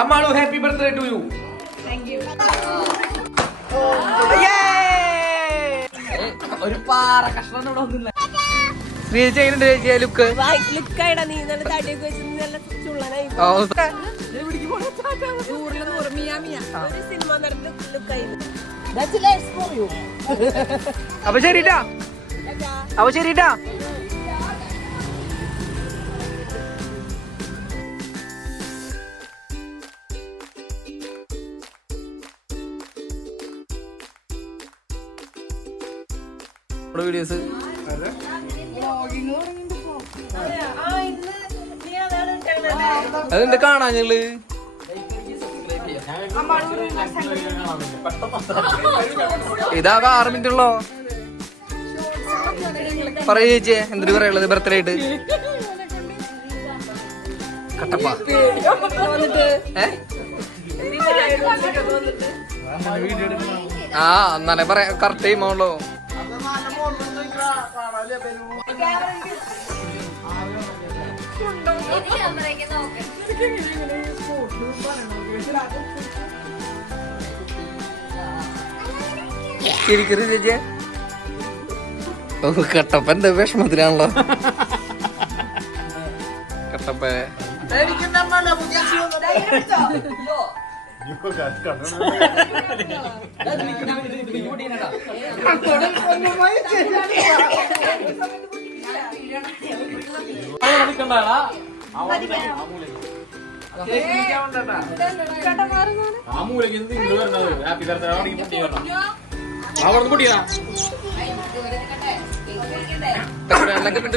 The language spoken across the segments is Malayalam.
Ammalu happy birthday to you. ഒരു പാറ കഷ്ണം ഇവിടെ ഒന്നുമില്ല. ചേച്ചിയുണ്ട് ചേച്ചിയെ ലുക്ക് ലുക്കായിടാ. നീ നല്ല തടിയൊക്കെ വെച്ച് നല്ല ചുള്ളനായി സിനിമ നടന്ന് ലുക്കായി. അപ്പൊ ശരിട്ടാ, അപ്പൊ ശരിട്ടാ. വീഡിയോസ് അതെന്താ കാണാ ഞങ്ങള് ഇതാ 6 മിനിറ്റ് ഉള്ളോ. പറയൂ ചേച്ചിയെ, എന്തിനു പറയുള്ളത് ബർത്ത്ഡേ ആയിട്ട്? കട്ടപ്പ എന്നാലേ പറയാ കറക്റ്റ് ടൈം ആണല്ലോ. ചേച്ചിയെ ഓ കട്ടപ്പ എന്താ വിഷമത്തിലാണല്ലോ. കട്ടപ്പ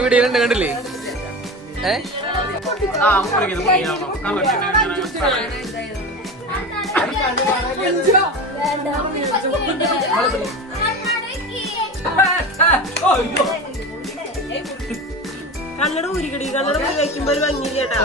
വീഡിയോയിലുണ്ട് കണ്ടില്ലേ? കണ്ണട ഊരിക്കടി. കണ്ണട ഊരി വയ്ക്കുമ്പോ ഒരു ഭംഗിയില്ലേട്ടാ.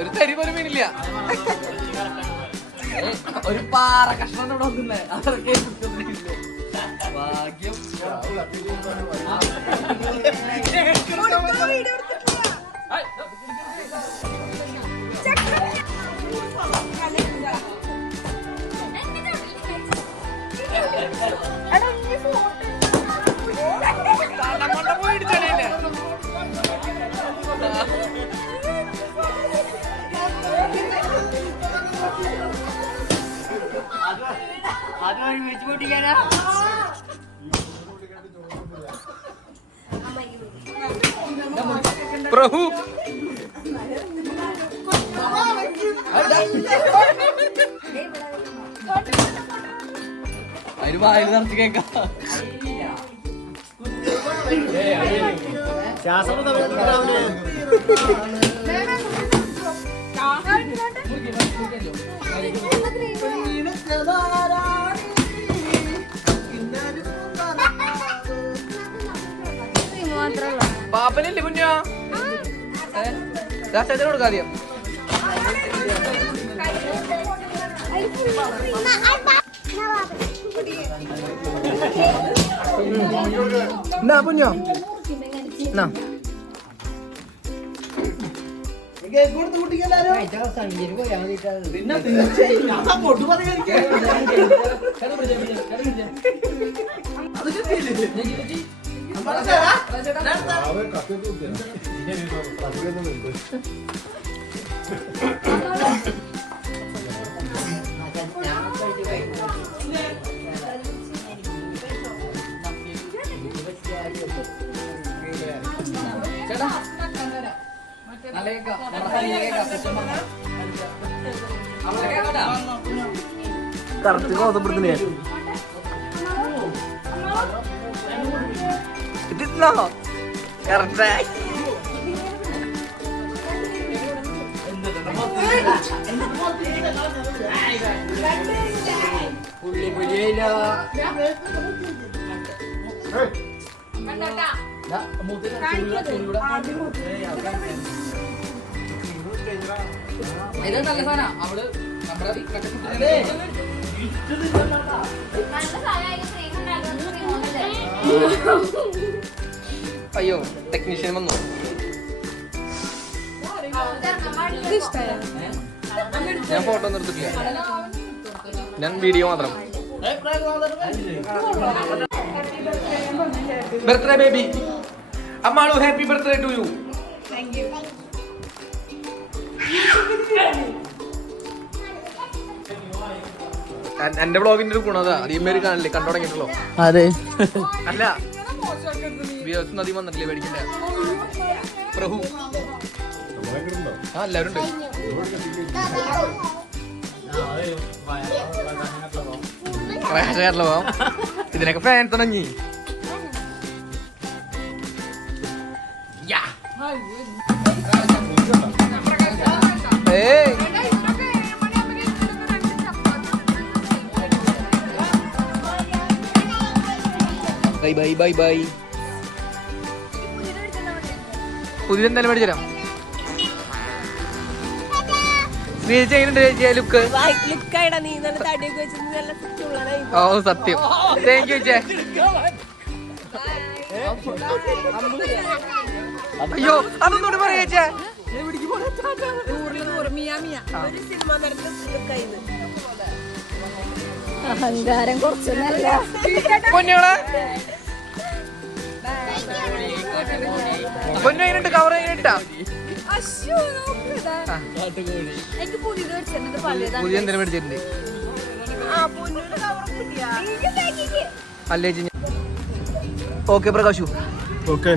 ഒരു തരി പോലും വീണില്ല. ഒരു പാറ കഷ്ണം ഇവിടെ ഒന്നില്ല. അതൊക്കെ ഭാഗ്യം. പ്രഭു അതിന് വായിൽ നിറച്ച് കേക്കാം. പാപ്പനല്ലേ കുഞ്ഞാ? രാഷ്ട്രീയത്തിന് കൊടുക്കാതെയോ? എന്നാ കുഞ്ഞോ എന്നാ കറക്റ്റ് ഗോതമ്പത്തിന് ഇതിന്നോ കറക്റ്റ് ഇത് നല്ല സാധന അവള് നമ്മുടെ അയ്യോ ടെക്നീഷ്യൻ വന്നു. ഞാൻ ഫോട്ടോ ഒന്നും എടുത്തിട്ടില്ല, ഞാൻ വീഡിയോ മാത്രം. Birthday baby Ammalu, happy birthday to you. എന്റെ ബ്ലോഗിന്റെ ഒരു ഗുണതാ അധികം കാണില്ലേ, കണ്ടു തുടങ്ങിയിട്ടുള്ളൂ. അതെ അല്ല വ്യൂസ് അധികം വന്നിട്ടില്ലേ പേടിക്കണ്ട. പ്രഭു ആ എല്ലാവരും ഉണ്ട്. കേരള പോവാം, ഇതിനൊക്കെ ഫാൻ തുടങ്ങി. Bye bye bye bye. പുതിയതെന്തായാലും മേടിച്ചു തരാം. ചേച്ചി എങ്ങനെയുണ്ട് ചേച്ചി ലുക്ക്? ഓ സത്യം, താങ്ക് യു ചേച്ചേ. അയ്യോ അതൊന്നുകൂടി പറയാ ചേച്ചേ. അഹങ്കാരം കുറച്ചൊന്നല്ല. പൊന്നുകളെ പൊന്നു എങ്ങനെയുണ്ട്? കവർ എങ്ങനെയിട്ടാ? പുതിയ എന്തെങ്കിലും മേടിച്ചിട്ടുണ്ട് അല്ലേ ചേച്ചി? ഓക്കെ പ്രകാശു. ഓക്കെ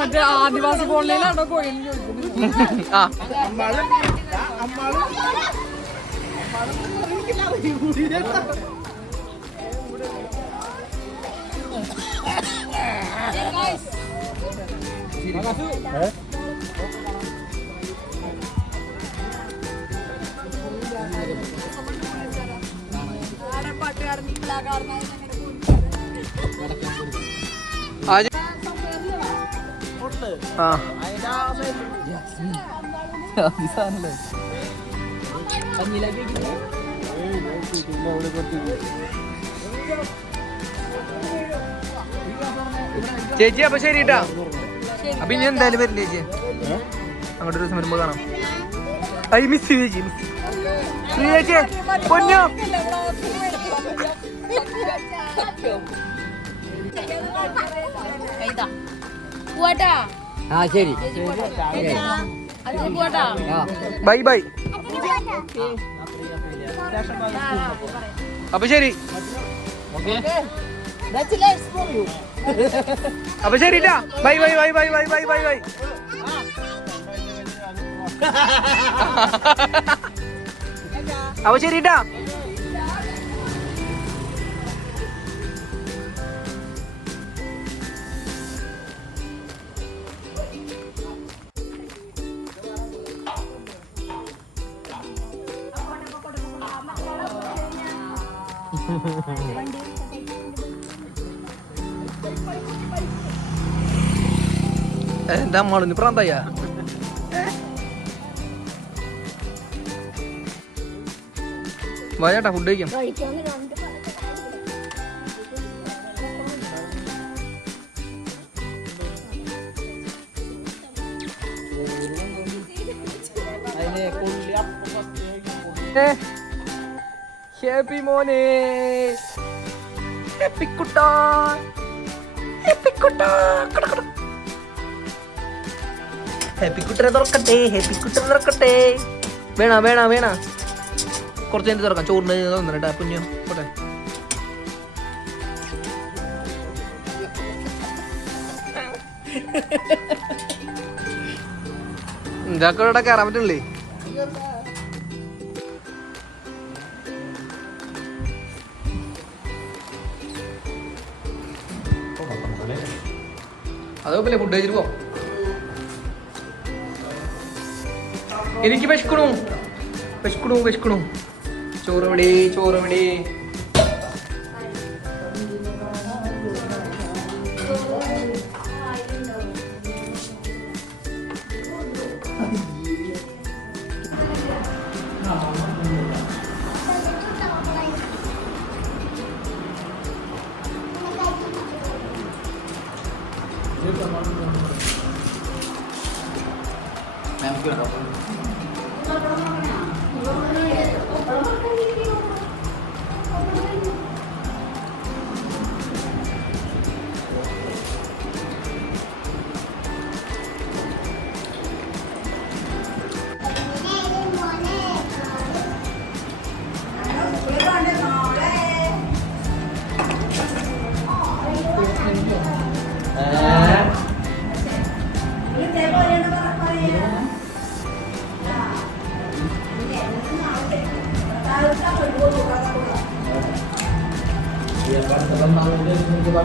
മറ്റേ ആദിവാസി കോളനിയിലാണോ പോയി? ആ ചേച്ചി അപ്പൊ ശരി കേട്ടാ. അപ്പൊ ഇനി എന്തായാലും വരില്ല ചേച്ചി, അങ്ങോട്ട് ഒരു ദിവസം വരുമ്പോ കാണാം. ഐ മിസ് ചേച്ചി, ചേച്ചി പൊന്നോ. ആ ശരി ബൈ ബൈ. അപ്പൊ ശരി, അപ്പൊ ശരിട്ടാ. By bye bye bye bye bye bye by. അപ്പൊ ശരിട്ടാ. എന്താ മോളിന് പ്രാന്തായ? വാ ചേട്ടാ ഫുഡ് കഴിക്കാം. ഹാപ്പി മോനെ, ഹാപ്പി കുട്ടാ, ഹാപ്പി കുട്ടാ. ഹാപ്പി കുട്ടനെ തുറക്കട്ടെ, ഹാപ്പി കുട്ടനെ തുറക്കട്ടെ. വേണ വേണ വേണ കുറച്ച് കഴിഞ്ഞ് തുറക്കാം. ചോറിന് തോന്നണേട്ടാ കുഞ്ഞു പോട്ടെ. ഇതൊക്കെ ഇവിടെ കയറാൻ പറ്റില്ലേ? അതോപ്പല്ലേ ഫുഡ് കഴിച്ചിട്ട് പോ. എനിക്ക് വിശക്കണു വിശക്കണു വിശക്കണു. ചോറ് ഇവിടെ Iya, kan teman-teman itu cuma